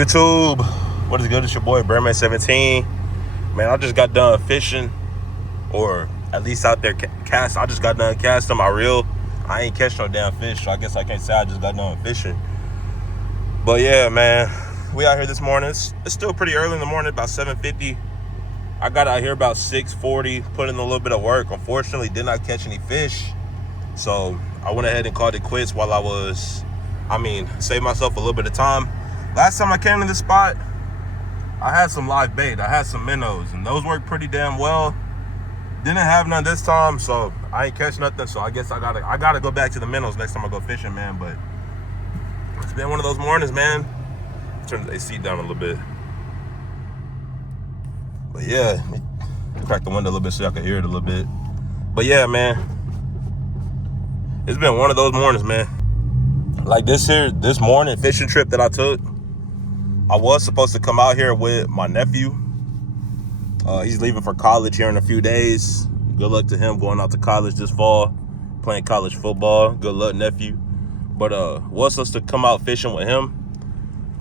YouTube, what is good? It's your boy Birdman17. Man, I just got done fishing, or at least out there cast. I just got done casting my reel. I ain't catch no damn fish, so I guess I can't say I just got done fishing. But yeah, man, we out here this morning. It's still pretty early in the morning, about 7:50. I got out here about 6:40, put in a little bit of work. Unfortunately, did not catch any fish, so I went ahead and called it quits while saved myself a little bit of time. Last time I came to this spot, I had some live bait. I had some minnows, and those worked pretty damn well. Didn't have none this time, so I ain't catch nothing. So I guess I gotta go back to the minnows next time I go fishing, man. But it's been one of those mornings, man. Turn the AC down a little bit. But yeah, crack the window a little bit so y'all can hear it a little bit. But yeah, man, it's been one of those mornings, man. Like this morning fishing trip that I took, I was supposed to come out here with my nephew. He's leaving for college here in a few days. Good luck to him going out to college this fall, playing college football. Good luck, nephew. But was supposed to come out fishing with him,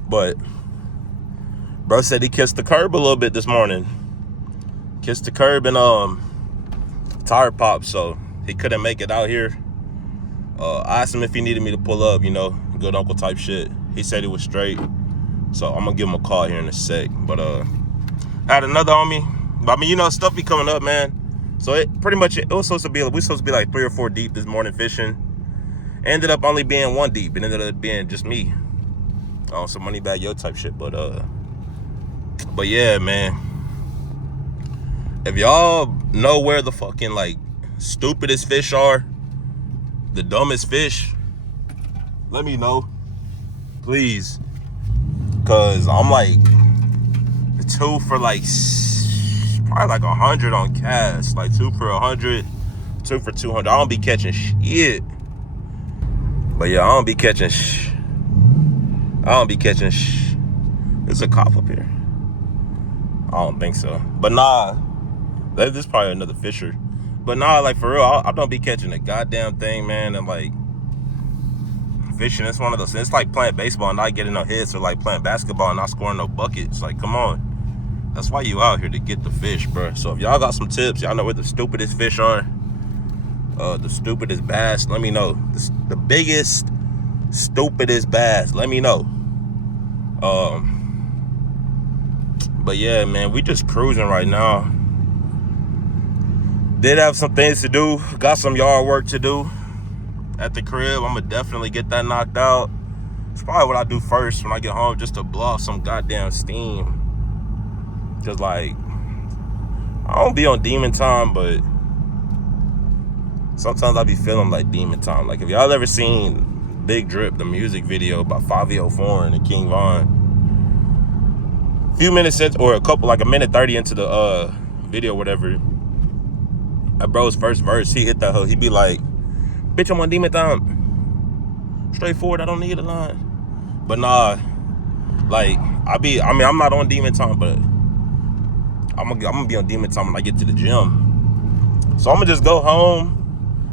but bro said he kissed the curb a little bit this morning. Kissed the curb and tire popped, so he couldn't make it out here. I asked him if he needed me to pull up, good uncle type shit. He said he was straight, so I'm gonna give him a call here in a sec. But I had another on me. But stuff be coming up, man. So it was supposed to be like 3 or 4 deep this morning fishing. Ended up only being 1 deep. It ended up being just me. Some money bag yo type shit. But yeah, man. If y'all know where the fucking stupidest fish are, the dumbest fish, let me know, please. Cause I'm like 2 for probably 100 on cast, 2 for 100, 2 for 200. I don't be catching shit. But yeah, I don't be catching There's a cop up here. I don't think so. But nah, this is probably another fisher. But nah, for real, I don't be catching a goddamn thing, man. And fishing, it's one of those things. It's like playing baseball and not getting no hits, or playing basketball and not scoring no buckets. Come on. That's why you out here, to get the fish, bro. So if y'all got some tips, y'all know where the stupidest fish are, the stupidest bass, let me know. The biggest, stupidest bass, let me know. But yeah, man, we just cruising right now. Did have some things to do. Got some yard work to do at the crib. I'm gonna definitely get that knocked out. It's probably what I do first when I get home, just to blow off some goddamn steam. Cause I don't be on demon time, but sometimes I be feeling like demon time. If y'all ever seen Big Drip, the music video by 504 and King Von, a few minutes into, or a minute 30 into the video, whatever, that bro's first verse, he hit that hoe. He be like, "Bitch, I'm on demon time. Straightforward, I don't need a line." But nah, I'm not on demon time, but I'm gonna be on demon time when I get to the gym. So I'm gonna just go home,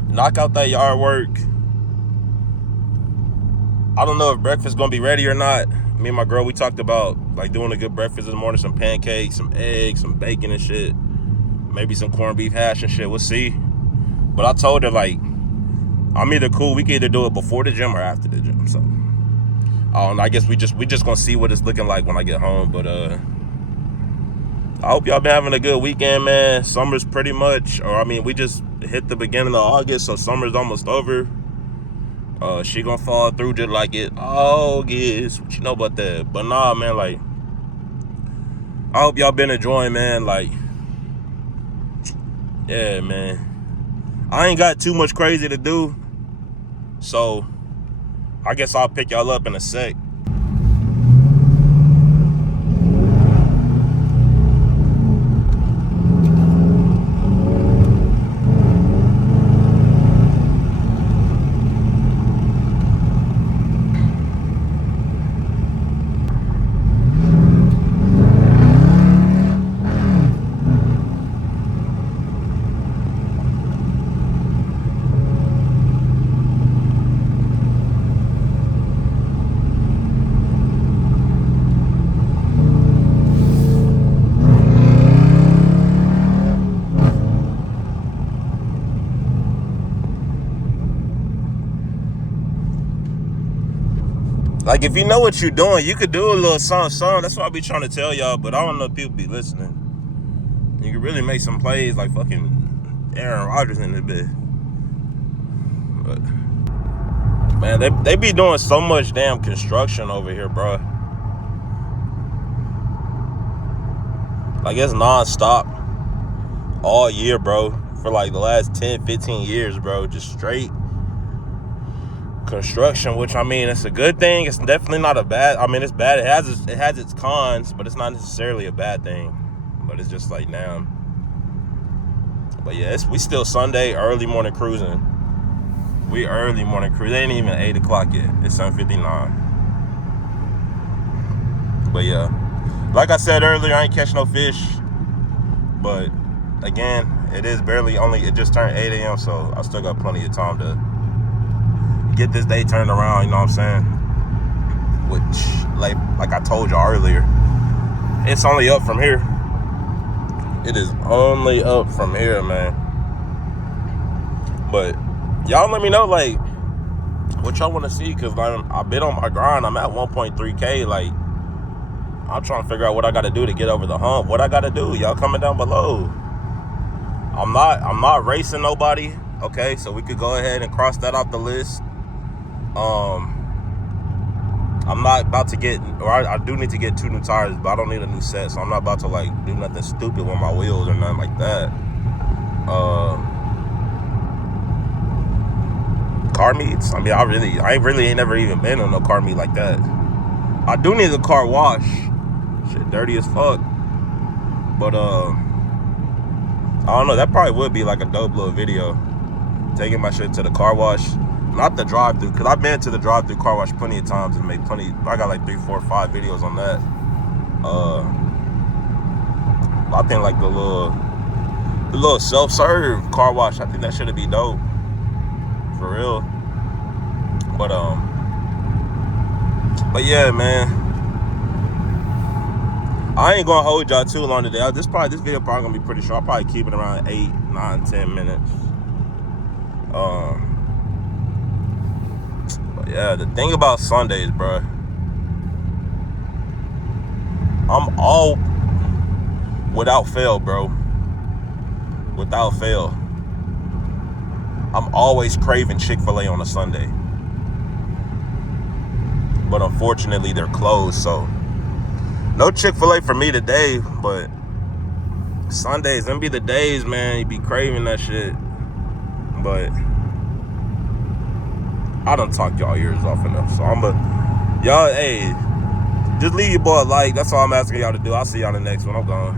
knock out that yard work. I don't know if breakfast gonna be ready or not. Me and my girl, we talked about doing a good breakfast this morning, some pancakes, some eggs, some bacon and shit. Maybe some corned beef hash and shit, we'll see. But I told her I'm either cool, we can either do it before the gym or after the gym. So I guess we just gonna see what it's looking like when I get home. But I hope y'all been having a good weekend, man. Summer's pretty much, we just hit the beginning of August, so summer's almost over. She gonna fall through just like it August. What you know about that? But nah, man, I hope y'all been enjoying, man. Yeah, man. I ain't got too much crazy to do, so I guess I'll pick y'all up in a sec. Like, if you know what you're doing, you could do a little song. That's what I be trying to tell y'all, but I don't know if people be listening. You can really make some plays like fucking Aaron Rodgers in this bit. But, man, they be doing so much damn construction over here, bro. Like, it's non-stop all year, bro. For like the last 10, 15 years, bro. Just straight construction, which, I mean, it's a good thing. It's definitely not a bad. I mean, it's bad. It has its cons, but it's not necessarily a bad thing. But it's just like, damn. But yeah, we still Sunday early morning cruising. We early morning cruising. It ain't even 8 o'clock yet. It's 7:59. But yeah, like I said earlier, I ain't catch no fish. But again, it just turned 8 a.m. So I still got plenty of time to get this day turned around, you know what I'm saying? Which, like I told y'all earlier, it's only up from here. It is only up from here, man. But y'all let me know, like, what y'all want to see, because I've been on my grind. I'm at 1.3K. Like, I'm trying to figure out what I got to do to get over the hump. What I got to do, y'all comment down below. I'm not racing nobody, okay? So we could go ahead and cross that off the list. I'm not about to get, or I do need to get 2 new tires, but I don't need a new set, so I'm not about to like do nothing stupid with my wheels or nothing like that. Car meets, I mean, I really ain't never even been on no car meet like that. I do need a car wash. Shit dirty as fuck. But I don't know, that probably would be like a dope little video. Taking my shit to the car wash. Not the drive-thru, because I've been to the drive-thru car wash plenty of times and made plenty. I got like 3, 4, 5 videos on that. I think like the little self-serve car wash, I think that should be dope. For real. But yeah, man. I ain't gonna hold y'all too long today. This video probably gonna be pretty short. I'll probably keep it around 8, 9, 10 minutes. But yeah, the thing about Sundays, bro, I'm all without fail, bro. Without fail, I'm always craving Chick-fil-A on a Sunday. But unfortunately, they're closed, so no Chick-fil-A for me today. But Sundays, them be the days, man, you be craving that shit. But I done talked y'all ears off enough, so y'all, hey, just leave your boy a like. That's all I'm asking y'all to do. I'll see y'all in the next one. I'm gone.